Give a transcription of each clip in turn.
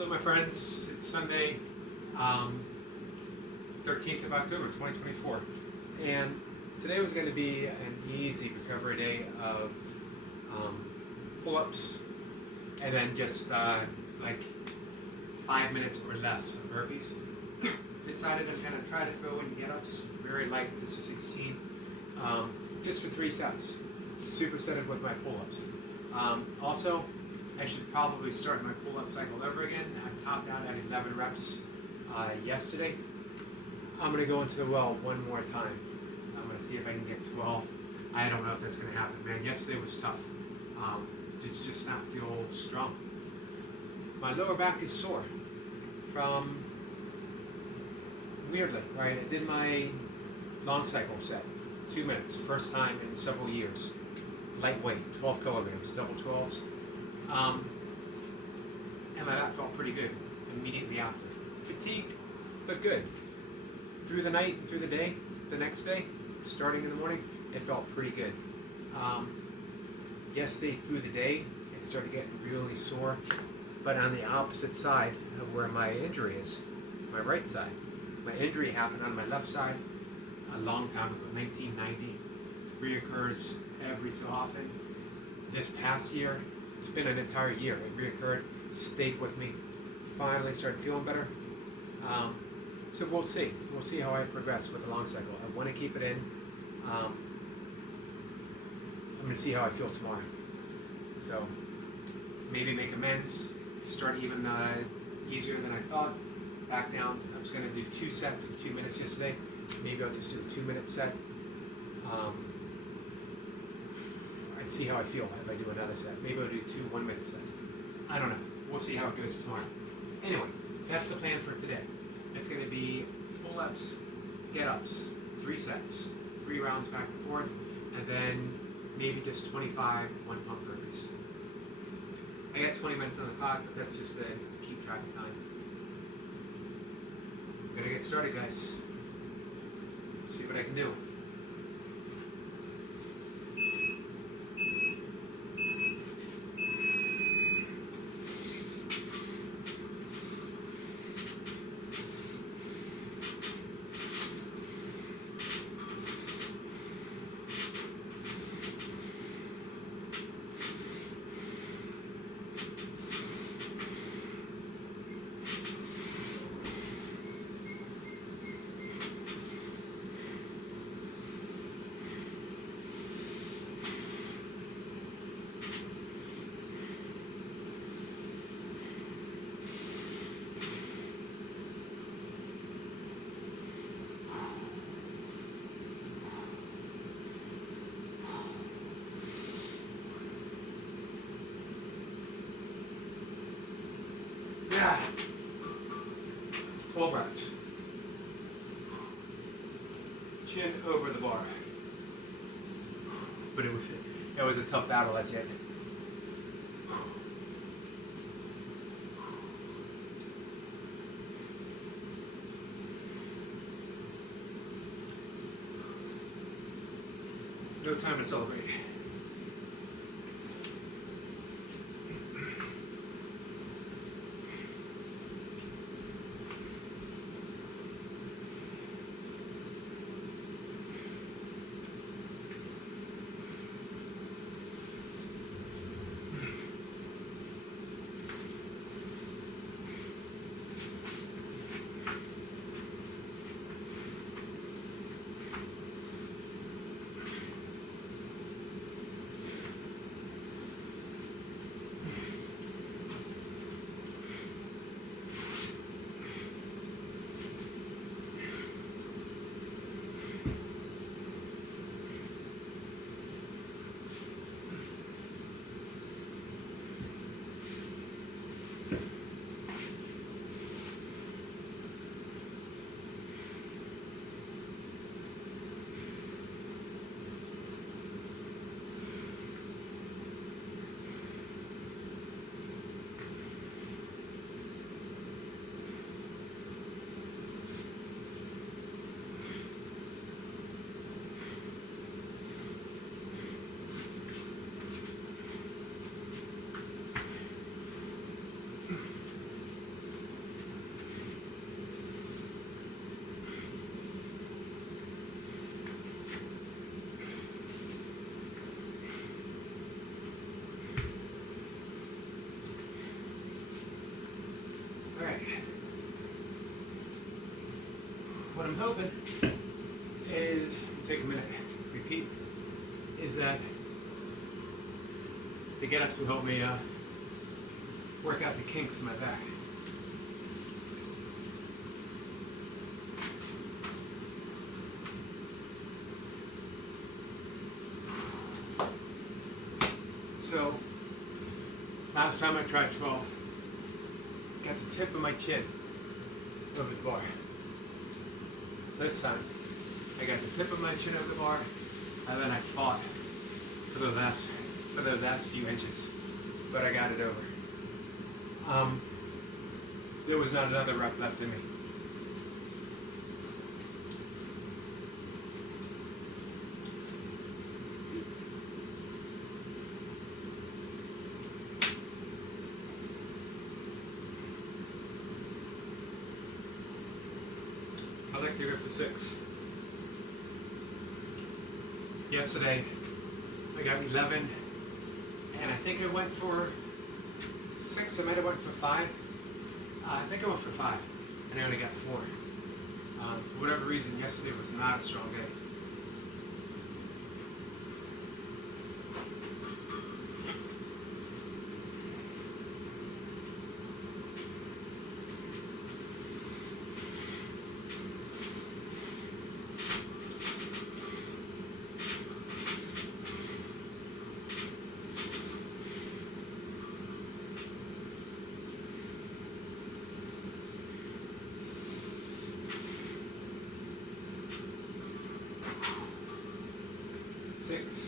Hello, my friends. It's Sunday, 13th of October, 2024. And today was going to be an easy recovery day of pull-ups and then just like 5 minutes or less of burpees. Decided I'm going to try to throw in get-ups, very light, just a 16, just for 3 sets. Supersetted with my pull-ups. Also, I should probably start my pull-up cycle over again. I topped out at 11 reps yesterday. I'm going to go into the well one more time. I'm going to see if I can get 12. I don't know if that's going to happen, man. Yesterday was tough. Just not feel strong. My lower back is sore from, weirdly, right? I did my long cycle set, 2 minutes, first time in several years. Lightweight, 12 kilograms, double 12s. And my back felt pretty good immediately after. Fatigued, but good. Through the night, through the day, the next day, starting in the morning, it felt pretty good. Yesterday through the day, it started getting really sore, but on the opposite side of where my injury is, my right side. My injury happened on my left side a long time ago, 1990. Reoccurs every so often. This past year, it's been an entire year. It reoccurred, stayed with me, finally started feeling better. So we'll see. We'll see how I progress with the long cycle. I want to keep it in. I'm going to see how I feel tomorrow. So maybe make amends, start even easier than I thought. Back down. I was going to do 2 sets of 2 minutes yesterday. Maybe I'll just do a 2-minute set. I'd see how I feel if I do another set. Maybe I'll do 2 1-minute sets. I don't know. We'll see how it goes tomorrow. Anyway, that's the plan for today. It's going to be pull-ups, get-ups, 3 sets, 3 rounds back and forth, and then maybe just 25 one-pump burpees. I got 20 minutes on the clock, but that's just to keep track of time. I'm going to get started, guys. Let's see what I can do. Yeah. 12 reps. Chin over the bar. But it was a tough battle at the end. No time to celebrate. Alright. What I'm hoping is, take a minute, repeat, is that the get-ups will help me work out the kinks in my back. So, last time I tried 12, got the tip of my chin over the bar. This time, I got the tip of my chin over the bar, and then I fought for the last few inches, but I got it over. There was not another rep left in me. I like to go for 6. Yesterday, I got 11, and I think I went for 6. I might have went for 5. I think I went for 5, and I only got 4. For whatever reason, yesterday was not a strong day. Six.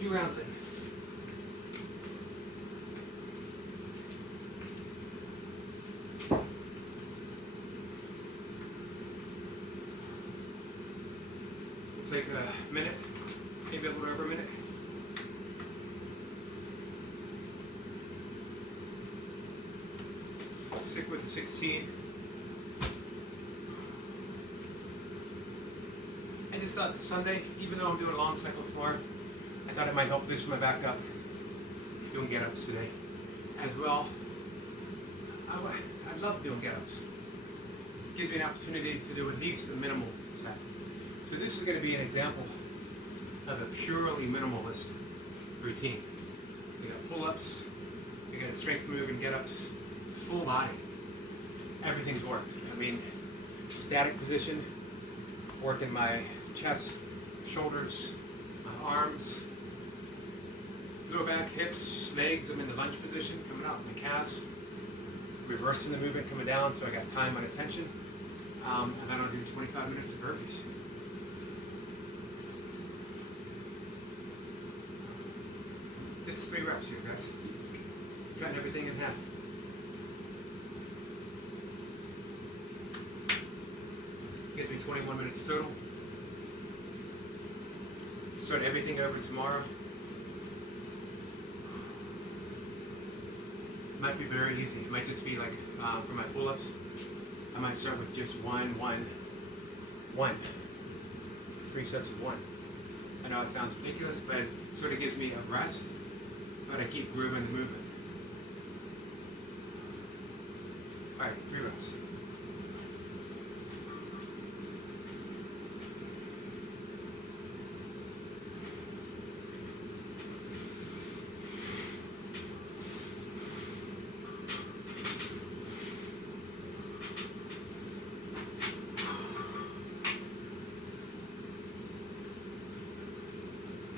Two rounds in. We'll take a minute, maybe a little over a minute. Stick with the 16. I just thought Sunday, even though I'm doing a long cycle tomorrow, I thought it might help boost my back up doing get-ups today. As well, I love doing get-ups. It gives me an opportunity to do at least a minimal set. So this is going to be an example of a purely minimalist routine. We got pull-ups, we got strength move and get-ups, full body. Everything's worked. I mean, static position, working my chest, shoulders, my arms, lower back, hips, legs. I'm in the lunge position, coming up, my calves, reversing the movement, coming down, so I got time and attention. And then I'll do 25 minutes of burpees. Just 3 reps here, guys. cutting everything in half. Gives me 21 minutes total. Start everything over tomorrow. Might be very easy. It might just be like for my pull-ups, I might start with just one. 3 sets of 1. I know it sounds ridiculous, but it sort of gives me a rest, but I keep grooving the movement. Alright, 3 reps.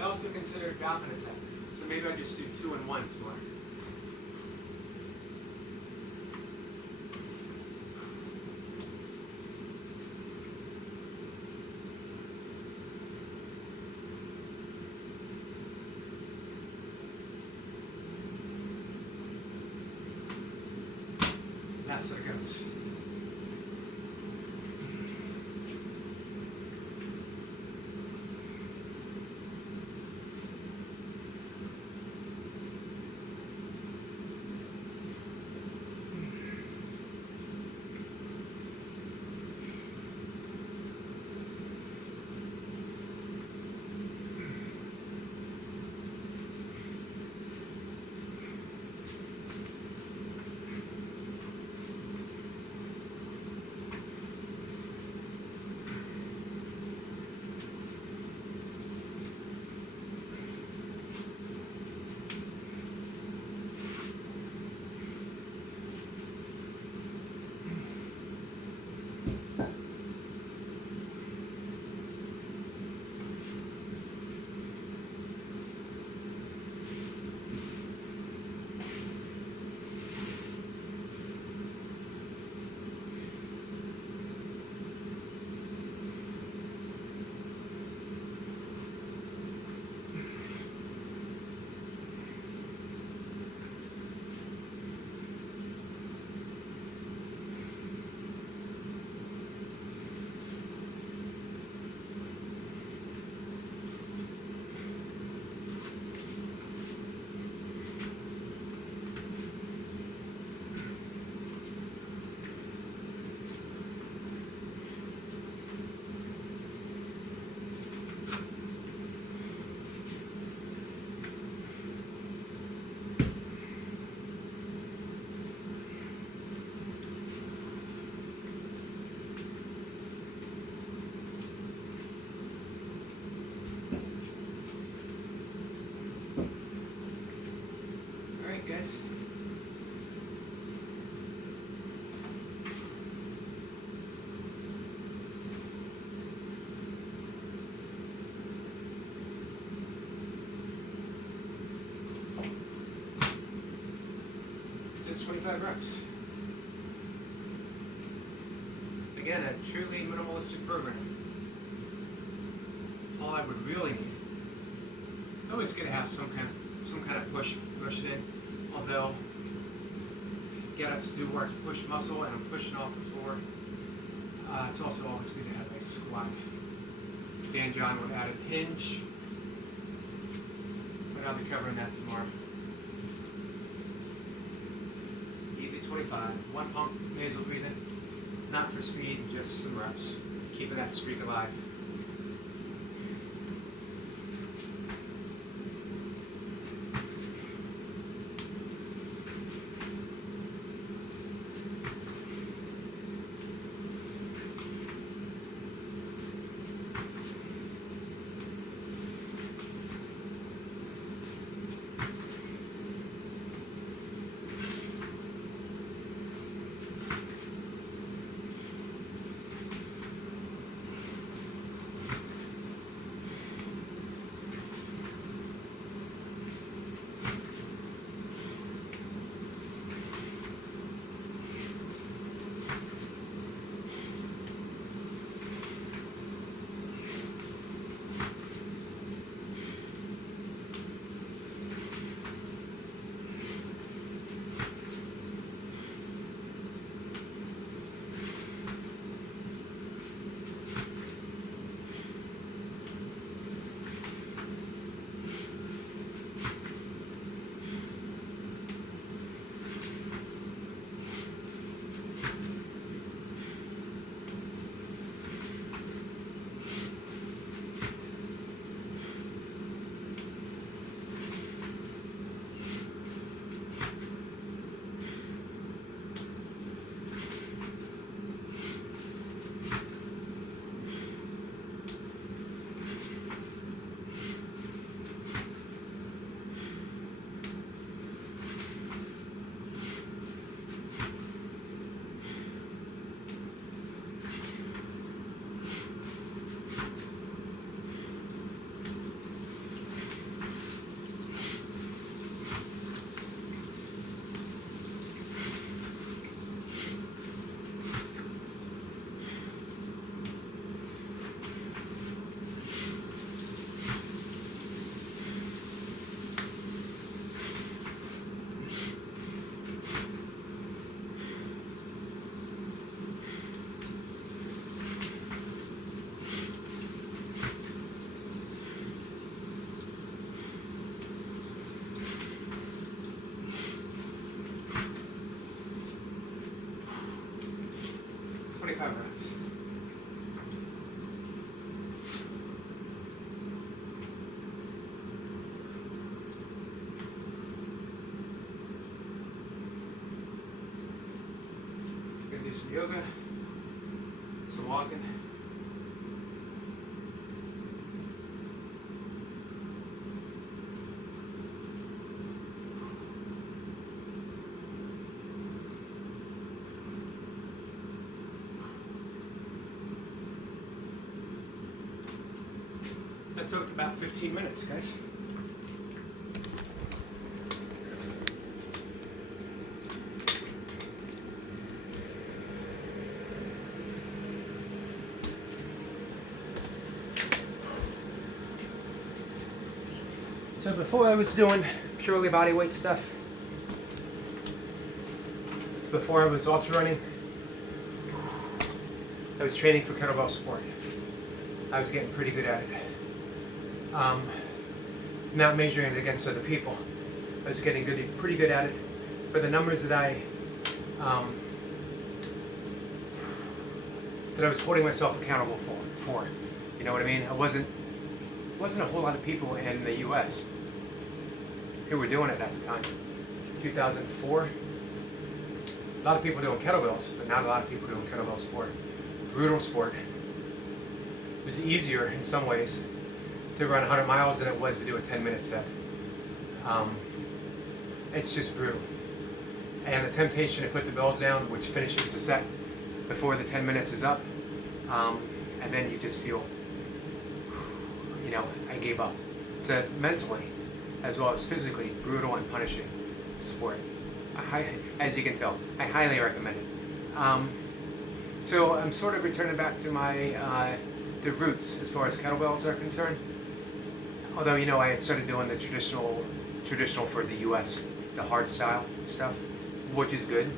I also consider dropping a set, so maybe I just do 2 and 1 tomorrow. That's how it goes. Guys. This is 25 reps. Again, a truly minimalistic program. All I would really need, it's always good to have some kind of push it in. Although get-ups do work to push muscle and I'm pushing off the floor. It's also always good to have a squat. Dan John would add a hinge, but I'll be covering that tomorrow. Easy 25, 1 pump nasal breathing, not for speed, just some reps, keeping that streak alive. do some yoga, some walking. That took about 15 minutes, guys. So before I was doing purely body weight stuff, before I was ultra running, I was training for kettlebell sport. I was getting pretty good at it. Not measuring it against other people. I was getting pretty good at it. For the numbers that I was holding myself accountable for. You know what I mean? Wasn't a whole lot of people in the U.S. who were doing it at the time. 2004. A lot of people doing kettlebells, but not a lot of people doing kettlebell sport. Brutal sport. It was easier in some ways to run 100 miles than it was to do a 10-minute set. It's just brutal. And the temptation to put the bells down, which finishes the set before the 10 minutes is up, and then you just feel, I gave up. It's a mentally, as well as physically, brutal and punishing sport. As you can tell, I highly recommend it. So I'm sort of returning back to my the roots as far as kettlebells are concerned. Although I had started doing the traditional for the U.S., the hard style stuff, which is good.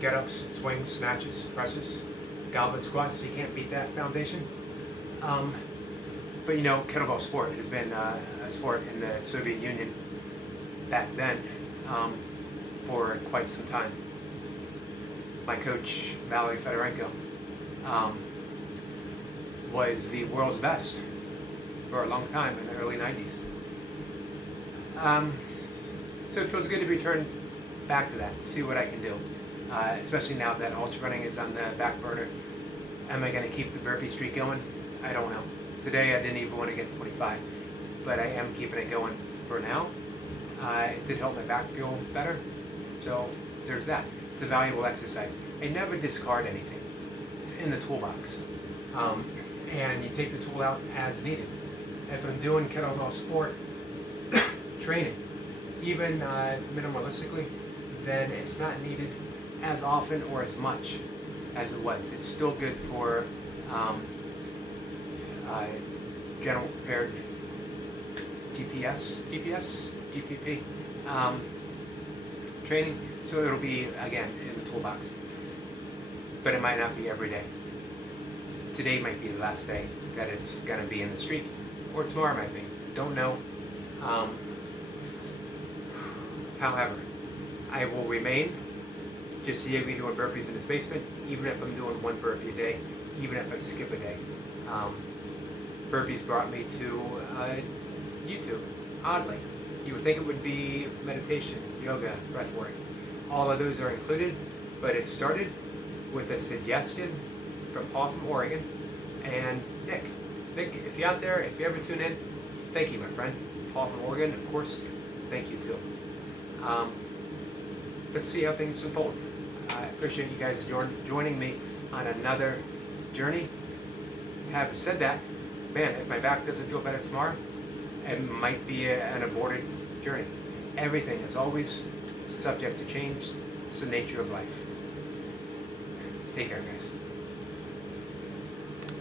Get-ups, swings, snatches, presses, goblet squats. You can't beat that foundation. But kettlebell sport has been a sport in the Soviet Union back then for quite some time. My coach, Valery Fedorenko, was the world's best for a long time in the early 90s. So it feels good to return back to that, see what I can do, especially now that ultra running is on the back burner. Am I going to keep the burpee streak going? I don't know. Today I didn't even want to get 25, but I am keeping it going for now. It did help my back feel better, so there's that. It's a valuable exercise. I never discard anything. It's in the toolbox, and you take the tool out as needed. If I'm doing kettlebell sport training, even minimalistically, then it's not needed as often or as much as it was. It's still good for general prepared GPP training, so it'll be, again, in the toolbox. But it might not be every day. Today might be the last day that it's going to be in the streak, or tomorrow might be. Don't know. However, I will remain just see me doing burpees in his basement, even if I'm doing one burpee a day, even if I skip a day. Burpees brought me to YouTube, oddly. You would think it would be meditation, yoga, breath work. All of those are included, but it started with a suggestion from Paul from Oregon and Nick. Nick, if you're out there, if you ever tune in, thank you, my friend. Paul from Oregon, of course, thank you too. Let's see how things unfold. I appreciate you guys joining me on another journey. Having said that, man, if my back doesn't feel better tomorrow, it might be an aborted journey. Everything is always subject to change. It's the nature of life. Take care, guys.